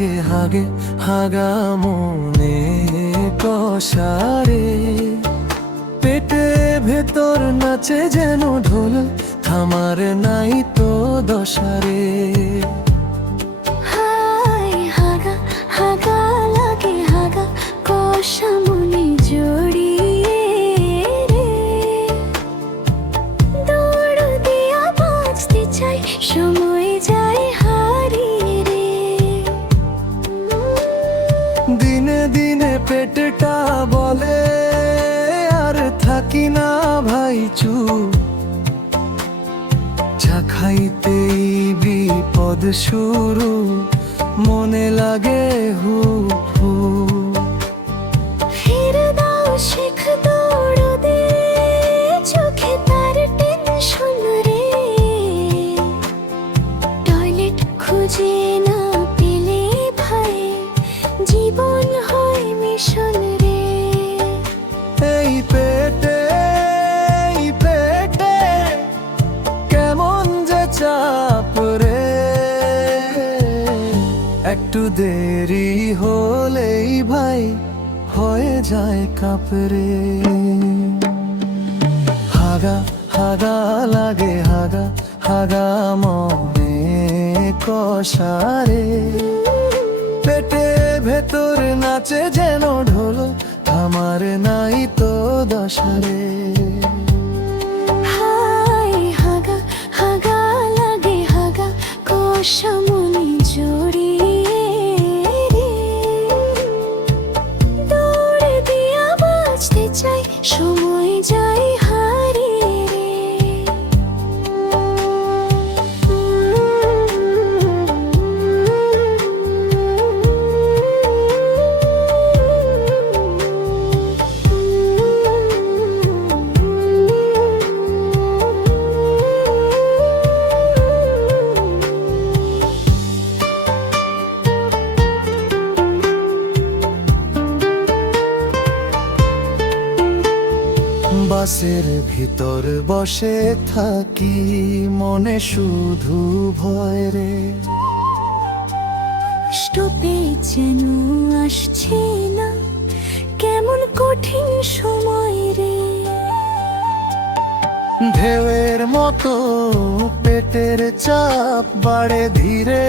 লাগে হাগে হাগা মনে কষারে, পেটে ভেতর নাচে যেন ঢোল, থামার নাই তো দশারে। হায় হাগা হাগা লাগে হাগা কষা মনে জড়িয়ে রে, দৌড় দিয়া বাঁচতে চাই সময় যায় হারিয়ে রে। দিনে দিনে পেটটা বলে আর থাকি না ভাই চুপ, চা খাইতেই বিপদ শুরু, মনে লাগে হু হু। ফিরে দাও শেখ দৌড় দে, চোখে তার টেনশন রে, টয়লেট খুঁজে না পেলে ভাই জীবন হয় মিশন রে। এই পেটে কেমন যে চাপ রে, একটু দেরি হলেই ভাই হয়ে যায় কাপরে। হাগা হাগা লাগে হাগা হাগা মনে কষারে, পেটে ভেতর নাচে যেন ঢোল, আমার নাই তো দশারে। হায় হাগা হাগা লাগে হাগা কষা মনে জড়িয়ে রে, দৌড়ে দিয়া বাঁচতে চাই সময় যায় হারিয়ে রে। বাসের ভিতর বসে থাকি, মনে শুধু ভয় রে, স্টপে যেন আসছে না কেমন কঠিন সময় রে, ঢেউয়ের মতো পেটের চাপ বাড়ে ধীরে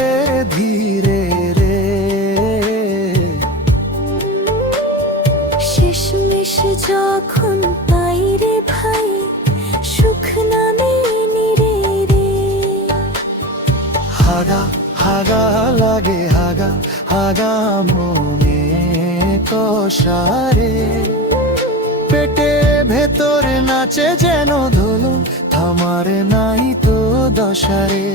ধীরে রে। শেষমেশ যখন পাই রে ভাই সুখ নামে নিরে রে। হাগা হাগা লাগে হাগা হাগা মনে কষারে, পেটে ভেতর নাচে যেন ধুলো, থামার নাই তো দশারে।